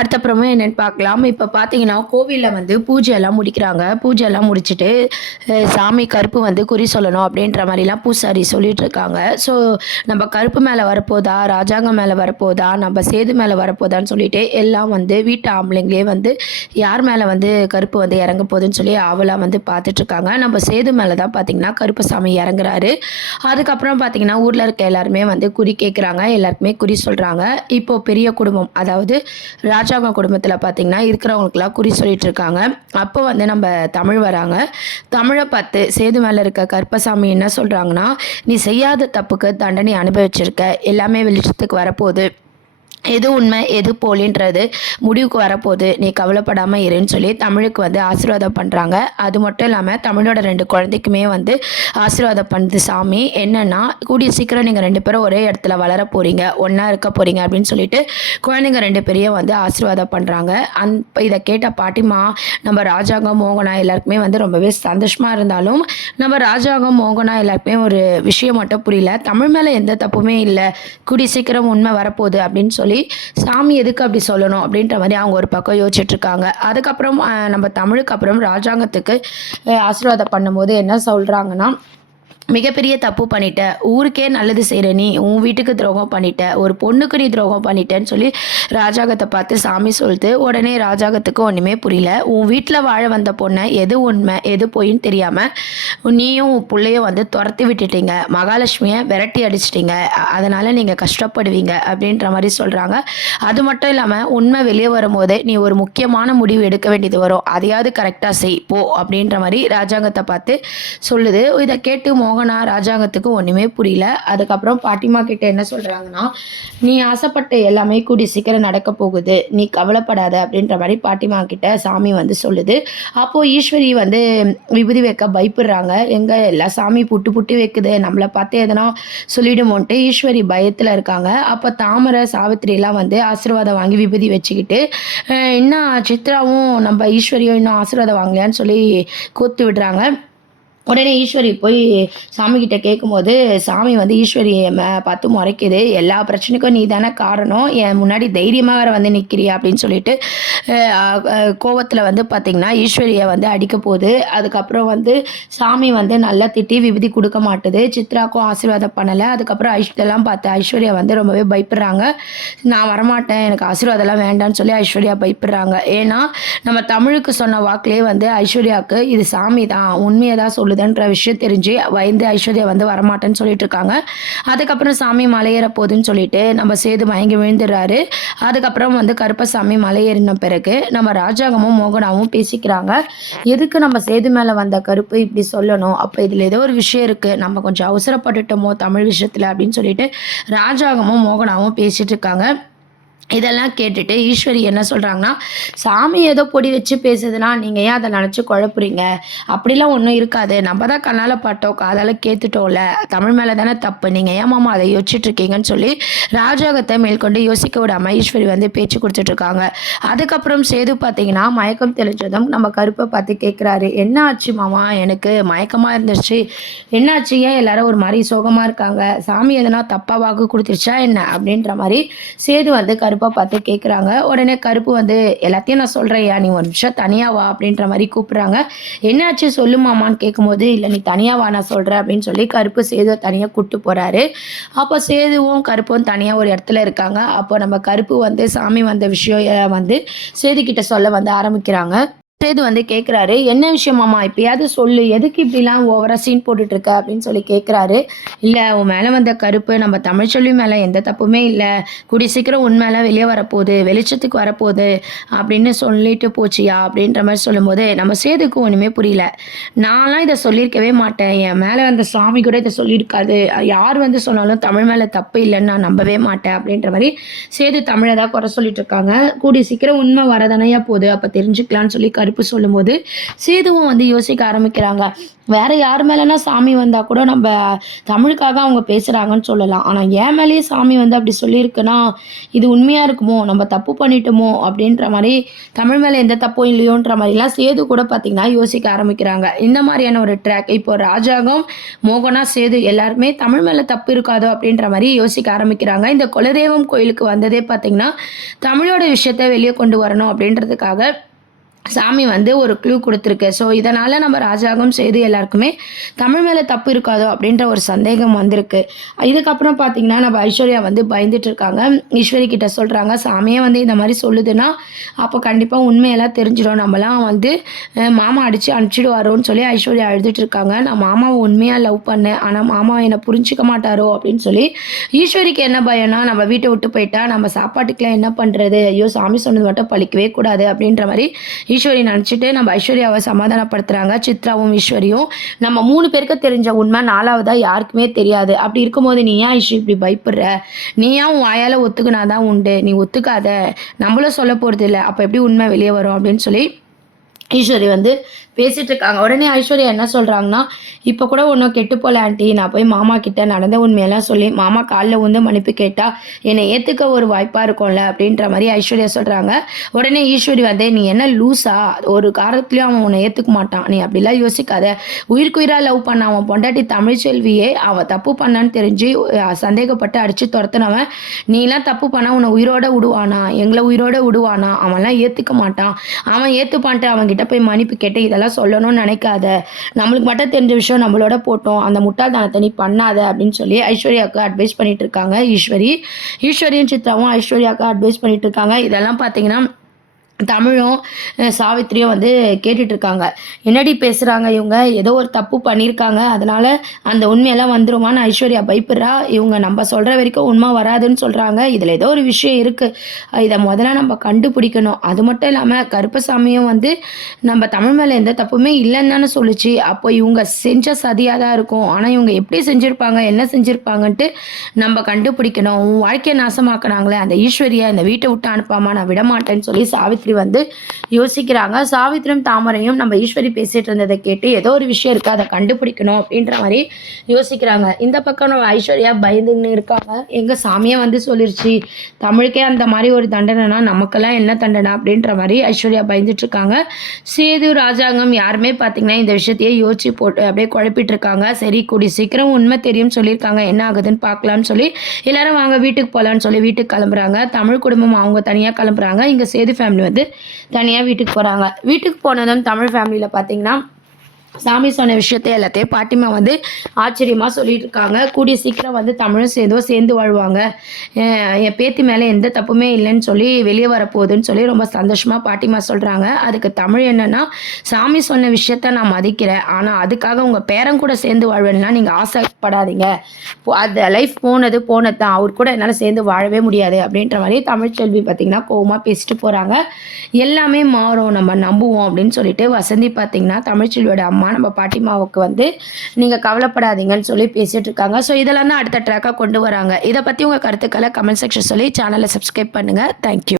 அடுத்தப்புறமா என்னன்னு பார்க்கலாம். இப்ப பார்த்தீங்கன்னா, கோவில்ல வந்து பூஜையெல்லாம் முடிக்கிறாங்க. பூஜையெல்லாம் முடிச்சுட்டு, சாமி கருப்பு வந்து குறி சொல்லணும் அப்படின்ற மாரிலாம் பூசாரி சொல்லிட்டு இருக்காங்க. ஸோ, நம்ம கருப்பு மேல வரப்போதா, ராஜாங்கம் மேல வரப்போதா, நம்ம சேது மேல வரப்போதான்னு சொல்லிட்டு, எல்லாம் வந்து வீட்டு ஆம்பளைங்களே வந்து யார் மேல வந்து கருப்பு வந்து இறங்க போதுன்னு சொல்லி ஆவலா வந்து பார்த்துட்ருக்காங்க. நம்ம சேது மேல தான் பார்த்தீங்கன்னா, கருப்பசாமி இறங்குறாரு. அதுக்கப்புறம் பார்த்தீங்கன்னா, ஊர்ல இருக்க எல்லாருமே வந்து குறி கேட்குறாங்க. எல்லாருக்குமே குறி சொல்றாங்க. இப்போ பெரிய குடும்பம், அதாவது ராஜாங்க குடும்பத்தில் பார்த்தீங்கன்னா இருக்கிறவங்களுக்குலாம் குறி சொல்லிட்டு இருக்காங்க. அப்போ வந்து நம்ம தமிழ் வராங்க. தமிழை பார்த்து சேது மேலே இருக்க கருப்பசாமி என்ன சொல்கிறாங்கன்னா, நீ செய்யாத தப்புக்கு தண்டனை அனுபவிச்சிருக்க, எல்லாமே வெளிச்சத்துக்கு வரப்போகுது, எது உண்மை எது போலின்றது முடிவுக்கு வரப்போகுது, நீ கவலைப்படாமல் இருன்னு சொல்லி தமிழுக்கு வந்து ஆசீர்வாதம் பண்ணுறாங்க. அது மட்டும் இல்லாமல் தமிழோட 2 குழந்தைக்குமே வந்து ஆசீர்வாதம் பண்ணுது சாமி. என்னென்னா, கூடிய சீக்கிரம் நீங்கள் 2 பேரும் ஒரே இடத்துல வளர போகிறீங்க, ஒன்றா இருக்க போகிறீங்க அப்படின்னு சொல்லிட்டு குழந்தைங்க 2 பேரையும் வந்து ஆசீர்வாதம் பண்ணுறாங்க. இதை கேட்ட பாட்டிமா, நம்ம ராஜாங்கம் மோகனா எல்லாருக்குமே வந்து ரொம்பவே சந்தோஷமாக இருந்தாலும், நம்ம ராஜாங்கம் மோகனா எல்லாருக்குமே ஒரு விஷயம் மட்டும் புரியல. தமிழ் மேலே எந்த தப்புமே இல்லை, கூடிய சீக்கிரம் உண்மை வரப்போகுது அப்படின்னு சொல்லி சாமி எதுக்கு அப்படி சொல்லணும் அப்படின்ற மாதிரி அவங்க ஒரு பக்கம் யோசிச்சுட்டு இருக்காங்க. அதுக்கப்புறம் நம்ம தமிழுக்கு அப்புறம் ராஜாங்கத்துக்கு ஆசீர்வாதம் பண்ணும்போது என்ன சொல்றாங்கன்னா, மிகப்பெரிய தப்பு பண்ணிட்ட, ஊருக்கே நல்லது செய்கிற நீ உன் வீட்டுக்கு துரோகம் பண்ணிட்ட, ஒரு பொண்ணுக்கு நீ துரோகம் பண்ணிட்டேன்னு சொல்லி ராஜாங்கத்தை பார்த்து சாமி சொல்லுது. உடனே ராஜாங்கத்துக்கு ஒன்றுமே புரியல. உன் வீட்டில் வாழ வந்த பொண்ணை எது உண்மை எது பொய்ன்னு தெரியாமல் நீயும் உன் பிள்ளையும் வந்து துரத்தி விட்டுட்டீங்க, மகாலட்சுமியை விரட்டி அடிச்சிட்டிங்க, அதனால் நீங்கள் கஷ்டப்படுவீங்க அப்படின்ற மாதிரி சொல்கிறாங்க. அது மட்டும் இல்லாமல் உண்மை வெளியே வரும்போது நீ ஒரு முக்கியமான முடிவு எடுக்க வேண்டியது வரும், அதையாவது கரெக்டாக செய் போ அப்படின்ற மாதிரி ராஜாங்கத்தை பார்த்து சொல்லுது. இதை கேட்டு மோகனா ராஜாங்கத்துக்கு ஒன்றுமே புரியல. அதுக்கப்புறம் பாட்டிமா கிட்ட என்ன சொல்கிறாங்கன்னா, நீ ஆசைப்பட்ட எல்லாமே கூடி சீக்கிரம் நடக்க போகுது, நீ கவலைப்படாத அப்படின்ற மாதிரி பாட்டிமா கிட்ட சாமி வந்து சொல்லுது. அப்போது ஈஸ்வரி வந்து விபூதி வைக்க பயப்படுறாங்க. எங்கே எல்லா சாமி புட்டு புட்டு வைக்குது, நம்மளை பார்த்து எதனா சொல்லிடுமோன்ட்டு ஈஸ்வரி பயத்தில் இருக்காங்க. அப்போ தாமரை சாவித்திரியெல்லாம் வந்து ஆசீர்வாதம் வாங்கி விபூதி வச்சுக்கிட்டு, இன்னும் சித்ராவும் நம்ம ஈஸ்வரியும் இன்னும் ஆசீர்வாதம் வாங்கலையான்னு சொல்லி கூத்து விடுறாங்க. உடனே ஈஸ்வரி போய் சாமிக்கிட்ட கேட்கும்போது சாமி வந்து ஈஸ்வரியை பார்த்து முறைக்குது. எல்லா பிரச்சனைக்கும் நீ தானே காரணம், என் முன்னாடி தைரியமாக வேறு வந்து நிற்கிறியா அப்படின்னு சொல்லிட்டு கோவத்தில் வந்து பார்த்திங்கன்னா ஈஸ்வரியை வந்து அடிக்க போகுது. அதுக்கப்புறம் வந்து சாமி வந்து நல்லா திட்டி விபூதி கொடுக்க மாட்டுது. சித்ராக்கும் ஆசீர்வாதம் பண்ணலை. அதுக்கப்புறம் ஐஸ்வர்யெல்லாம் பார்த்து ஐஸ்வர்யா வந்து ரொம்பவே பயப்படுறாங்க. நான் வரமாட்டேன், எனக்கு ஆசீர்வாதம்லாம் வேண்டான்னு சொல்லி ஐஸ்வர்யா பயப்படுறாங்க. ஏன்னா நம்ம தமிழுக்கு சொன்ன வாக்கிலே வந்து ஐஸ்வர்யாவுக்கு இது சாமி தான் உண்மையை தான் சொல்லுதுன்ற விஷயம் தெரிஞ்சு பயந்து ஐஸ்வர்யா வந்து வரமாட்டேன்னு சொல்லிட்டு இருக்காங்க. அதுக்கப்புறம் சாமி மலையேற போகுதுன்னு சொல்லிட்டு நம்ம சேது மயங்கி விழுந்துடுறாரு. அதுக்கப்புறம் வந்து கருப்பசாமி மலையேறின பிறகு நம்ம ராஜாங்கமும் மோகனாவும் பேசிக்கிறாங்க. எதுக்கு நம்ம சேது மேலே வந்த கருப்பு இப்படி சொல்லணும், அப்போ இதில் ஏதோ ஒரு விஷயம் இருக்குது, நம்ம கொஞ்சம் அவசரப்பட்டுட்டோமோ தமிழ் விஷயத்தில் அப்படின்னு சொல்லிட்டு ராஜாங்கமும் மோகனாவும் பேசிட்டு இருக்காங்க. இதெல்லாம் கேட்டுட்டு ஈஸ்வரி என்ன சொல்கிறாங்கன்னா, சாமி ஏதோ பொடி வச்சு பேசுதுன்னா நீங்கள் ஏன் அதை நினச்சி குழப்புறீங்க, அப்படிலாம் ஒன்றும் இருக்காது, நம்ம தான் கண்ணால் பட்டோம் காதால் கேட்டுட்டோம்ல, தமிழ் மேலே தானே தப்பு, நீங்கள் ஏன் மாமா அதை யோசிச்சுட்ருக்கீங்கன்னு சொல்லி ராஜாங்கத்தை மேற்கொண்டு யோசிக்க விடாமல் ஈஸ்வரி வந்து பேச்சு கொடுத்துட்ருக்காங்க. அதுக்கப்புறம் சேது பார்த்தீங்கன்னா மயக்கம் தெளிஞ்சதும் நம்ம கருப்பை பார்த்து கேட்குறாரு, என்ன ஆச்சு மாமா, எனக்கு மயக்கமாக இருந்துச்சு, என்னாச்சு, ஏன் எல்லாரும் ஒரு மாதிரி சோகமாக இருக்காங்க, சாமி எதனா தப்பாக வாக்கு கொடுத்துருச்சா என்ன அப்படின்ற மாதிரி சேது வந்து கருப்பை பார்த்து கேட்குறாங்க. உடனே கருப்பு வந்து எல்லாத்தையும் நான் சொல்கிறேயா, நீ ஒரு நிமிஷம் தனியாக வா அப்படின்ற மாதிரி கூப்பிட்றாங்க. என்னாச்சு சொல்லுமாமான்னு கேட்கும்போது, இல்லை நீ தனியாக வா நான் சொல்கிறேன் அப்படின்னு சொல்லி கருப்பு சேதுவை தனியாக கூப்பிட்டு போகிறாரு. அப்போ சேதுவும் கருப்பும் தனியாக ஒரு இடத்துல இருக்காங்க. அப்போ நம்ம கருப்பு வந்து சாமி வந்த விஷயம் வந்து சேதுக்கிட்ட சொல்ல வந்து ஆரம்பிக்கிறாங்க. சேது வந்து கேட்குறாரு, என்ன விஷயமாம்மா இப்பயாவது சொல்லு, எதுக்கு இப்படிலாம் ஓவராக சீன் போட்டுட்ருக்க அப்படின்னு சொல்லி கேட்குறாரு. இல்லை உன் மேலே வந்த கருப்பு நம்ம தமிழ்ச்செல்வி மேலே எந்த தப்புமே இல்லை, கூடிய சீக்கிரம் உன் மேலே வெளியே வரப்போகுது, வெளிச்சத்துக்கு வரப்போகுது அப்படின்னு சொல்லிட்டு போச்சியா அப்படின்ற மாதிரி சொல்லும்போது நம்ம சேதுக்கு ஒன்றுமே புரியல. நான்லாம் இதை சொல்லியிருக்கவே மாட்டேன், என் மேலே வந்த சாமி கூட இதை சொல்லியிருக்காது, யார் வந்து சொன்னாலும் தமிழ் மேலே தப்பு இல்லைன்னு நான் நம்பவே மாட்டேன் அப்படின்ற மாதிரி சேது தமிழை தான் குறை சொல்லிட்டு இருக்காங்க. கூடிய சீக்கிரம் உண்மை வரதானையா போகுது, அப்போ தெரிஞ்சுக்கலான்னு சொல்லி கருப்பு சொல்லும்போது சேதுவும் வந்து யோசிக்க ஆரம்பிக்கிறாங்க. வேற யார் மேலனா சாமி வந்தா கூட நம்ம தமிழுக்காக அவங்க பேசுறாங்கன்னு சொல்லலாம். ஆனா என் மேலேயே சாமி வந்து அப்படி சொல்லியிருக்குன்னா, இது உண்மையா இருக்குமோ? நம்ம தப்பு பண்ணிட்டோமோ? அப்படின்ற மாரி தமிழ் மேல எந்த தப்பும் இல்லையோன்ற மாரிலாம் சேது கூட பார்த்தீங்கன்னா யோசிக்க ஆரம்பிக்கிறாங்க. இந்த மாரியான ஒரு ட்ராக் இப்போ ராஜாங்கம், மோகனா, சேது எல்லாருமே தமிழ் மேல தப்பு இருக்காதோ? அப்படின்ற மாரி யோசிக்க ஆரம்பிக்கிறாங்க. இந்த குலதெய்வம் கோயிலுக்கு வந்ததே பார்த்தீங்கன்னா, தமிழோட விஷயத்த வெளிய கொண்டு வரணும் அப்படின்றதுக்காக சாமி வந்து ஒரு க்ளூ குடுத்துருக்கு. ஸோ, இதனால நம்ம ராஜாங்கம், சேது எல்லாருக்குமே தமிழ் மேல தப்பு இருக்காதோ அப்படின்ற ஒரு சந்தேகம் வந்திருக்கு. இதுக்கப்புறம் பார்த்தீங்கன்னா, நம்ம ஐஸ்வர்யா வந்து பயந்துட்டு இருக்காங்க. ஈஸ்வரி கிட்ட சொல்றாங்க, "சாமியே வந்து இந்த மாரி சொல்லுதுன்னா, அப்போ கண்டிப்பா உண்மையெல்லாம் தெரிஞ்சிடும். நம்மலாம் வந்து மாமா அடிச்சு அனுப்பிச்சிடுவாரோன்னு" சொல்லி ஐஸ்வர்யா அழுதுட்டு இருக்காங்க. "நான் மாமாவ உண்மையா லவ் பண்ணேன். ஆனா மாமா என்ன புரிஞ்சுக்க மாட்டாரோ" அப்படின்னு சொல்லி ஈஸ்வரிக்கு என்ன பயம்னா, நம்ம வீட்ட விட்டு போயிட்டா நம்ம சாப்பாட்டுக்குலாம் என்ன பண்றது? ஐயோ! சாமி சொன்னது மட்டும் பலிக்கவே கூடாது அப்படின்ற மாரி ஈஸ்வரி நினச்சிட்டு நம்ம ஐஸ்வர்யாவை சமாதானப்படுத்துறாங்க. சித்ராவும் ஈஸ்வரியும். நம்ம 3 பேருக்கு தெரிஞ்ச உண்மை 4வதா யாருக்குமே தெரியாது. அப்படி இருக்கும்போது நீ ஏன் ஐஷு இப்படி பயப்படுற? நீ ஏன் உன் வாயால ஒத்துக்கினா தான் உண்டு. நீ ஒத்துக்காத. நம்மளும் சொல்ல போறதில்ல. அப்ப எப்படி உண்மை வெளிய வரும் அப்படின்னு சொல்லி ஈஸ்வரி வந்து பேசிட்டு இருக்காங்க. உடனே ஐஸ்வர்யா என்ன சொல்றாங்கன்னா, "இப்ப கூட ஒண்ணும் கெட்டு போல ஆன்ட்டி. நான் போய் மாமா கிட்ட நடந்த உண்மையெல்லாம் சொல்லி, மாமா கால்ல விழுந்து மன்னிப்பு கேட்டா, என்னை ஏத்துக்க ஒரு வாய்ப்பா இருக்கும்ல." அப்படின்ற மாரி ஐஸ்வர்யா சொல்றாங்க. உடனே ஈஸ்வரி வந்து, "நீ என்ன லூசா? ஒரு காரணத்துலயும் அவன் உன்னை ஏத்துக்க மாட்டான். நீ அப்படிலாம் யோசிக்காத. உயிருக்குயிரா லவ் பண்ண அவன் பொண்டாட்டி தமிழ்ச்செல்வியே அவ தப்பு பண்ணான்னு தெரிஞ்சு சந்தேகப்பட்டு அடிச்சு தொரத்துனவன். நீலாம் தப்பு பண்ணா உன்னை உயிரோட விடுவானா? எங்கள உயிரோட விடுவானா? அவன்லாம் ஏத்துக்க மாட்டான். அவன் ஏத்துப்பான்ட்டு அவன்கிட்ட போய் மன்னிப்பு கேட்டு இதெல்லாம் சொல்லணும்னு நினைக்காத. நம்மளுக்கு மட்டும் தெரிஞ்ச விஷயம் நம்மளோட போட்டும். அந்த முட்டாள்தனத்த நீ பண்ணாத." அப்படின்னு சொல்லி ஐஸ்வர்யாவுக்கு அட்வைஸ் பண்ணிட்டு இருக்காங்க ஈஸ்வரி. ஈஸ்வரியும் சித்ராவும் ஐஸ்வர்யாவுக்கு அட்வைஸ் பண்ணிட்டு இருக்காங்க. இதெல்லாம் பார்த்தீங்கன்னா தமிழும் சாவித்திரியும் வந்து கேட்டுட்டு இருக்காங்க. என்னடி பேசுறாங்க இவங்க? ஏதோ ஒரு தப்பு பண்ணியிருக்காங்க. அதனால அந்த உண்மையெல்லாம் வந்துருமான்னு ஐஸ்வர்யா பயப்படுறா. இவங்க நம்ம சொல்ற வரைக்கும் உண்மை வராதுன்னு சொல்றாங்க. இதுல ஏதோ ஒரு விஷயம் இருக்கு. இத முதல்ல நம்ம கண்டுபிடிக்கணும். அது மட்டும் இல்லாம கருப்பசாமியும் வந்து நம்ம தமிழ் மேல எந்த தப்புமே இல்லைன்னு தானே சொல்லுச்சு. அப்போ இவங்க செஞ்ச சதியா தான் இருக்கும். ஆனா இவங்க எப்படி செஞ்சிருப்பாங்க? என்ன செஞ்சிருப்பாங்கன்ட்டு நம்ம கண்டுபிடிக்கணும். உன் வாழ்க்கைய நாசமாக்குனாங்களே அந்த ஈஸ்வரியா இந்த வீட்டை விட்டு அனுப்பாம நான் விடமாட்டேன்னு சொல்லி சாவித்திரி வந்து யோசிக்கிறாங்க. சாவித்திரியும் தாமரையும் நம்ம ஈஸ்வரி பேசிட்டு இருந்ததை கேட்டு ஏதோ ஒரு விஷயம் இருக்கு, அதை கண்டுபிடிக்கணும் அப்படின்ற மாதிரி யோசிக்கிறாங்க. இந்த பக்கம் நம்ம ஐஸ்வர்யா பயந்துன்னு இருக்காங்க. எங்க சாமியே வந்து சொல்லிருச்சு, தமிழுக்கே அந்த மாதிரி ஒரு தண்டனைனா நமக்கெல்லாம் என்ன தண்டனை அப்படின்ற மாதிரி ஐஸ்வர்யா பயந்துட்டு இருக்காங்க. சேது, ராஜாங்கம் யாருமே பார்த்தீங்கன்னா இந்த விஷயத்தையே யோசிச்சு போட்டு அப்படியே குழப்பிட்டு இருக்காங்க. சரி, கூடி சீக்கிரம் உண்மை தெரியும் சொல்லியிருக்காங்க, என்ன ஆகுதுன்னு பார்க்கலாம்னு சொல்லி எல்லாரும் வாங்க வீட்டுக்கு போகலான்னு சொல்லி வீட்டுக்கு கிளம்புறாங்க. தமிழ் குடும்பம் அவங்க தனியாக கிளம்புறாங்க. இங்கே சேது ஃபேமிலி வந்து தனியாக வீட்டுக்கு போகிறாங்க. வீட்டுக்கு போனதும் தமிழ் ஃபேமிலியில் பார்த்தீங்கன்னா சாமி சொன்ன விஷயத்தை எல்லாத்தையும் பாட்டிமா வந்து ஆச்சரியமாக சொல்லிட்டு இருக்காங்க. கூடிய சீக்கிரம் வந்து தமிழும் சேர்ந்து வாழ்வாங்க. என் பேத்தி மேலே எந்த தப்புமே இல்லைன்னு சொல்லி வெளியே வரப்போகுதுன்னு சொல்லி ரொம்ப சந்தோஷமாக பாட்டிமா சொல்கிறாங்க. அதுக்கு தமிழ் என்னன்னா, சாமி சொன்ன விஷயத்த நான் மதிக்கிறேன். ஆனால் அதுக்காக உங்கள் பேரன் கூட சேர்ந்து வாழ்வேன்னா நீங்கள் ஆசைப்படாதீங்க. அந்த லைஃப் போனது தான். அவர் கூட என்னால் சேர்ந்து வாழவே முடியாது அப்படின்ற மாதிரி தமிழ்ச்செல்வி பார்த்தீங்கன்னா கோவமாக பேசிட்டு போகிறாங்க. எல்லாமே மாறும், நம்ம நம்புவோம் அப்படின்னு சொல்லிட்டு வசந்தி பார்த்தீங்கன்னா தமிழ்ச்செல்வியோட அம்மா நம்ம பாட்டிமாவுக்கு வந்து நீங்கள் கவலைப்படாதீங்கன்னு சொல்லி பேசிட்டு இருக்காங்க. ஸோ இதெல்லாம் தான் அடுத்த ட்ராக்காக கொண்டு வராங்க. இதை பற்றி உங்கள் கருத்துக்களை கமெண்ட் செக்ஷன் சொல்லி சேனலை சப்ஸ்கிரைப் பண்ணுங்கள். தேங்க்யூ.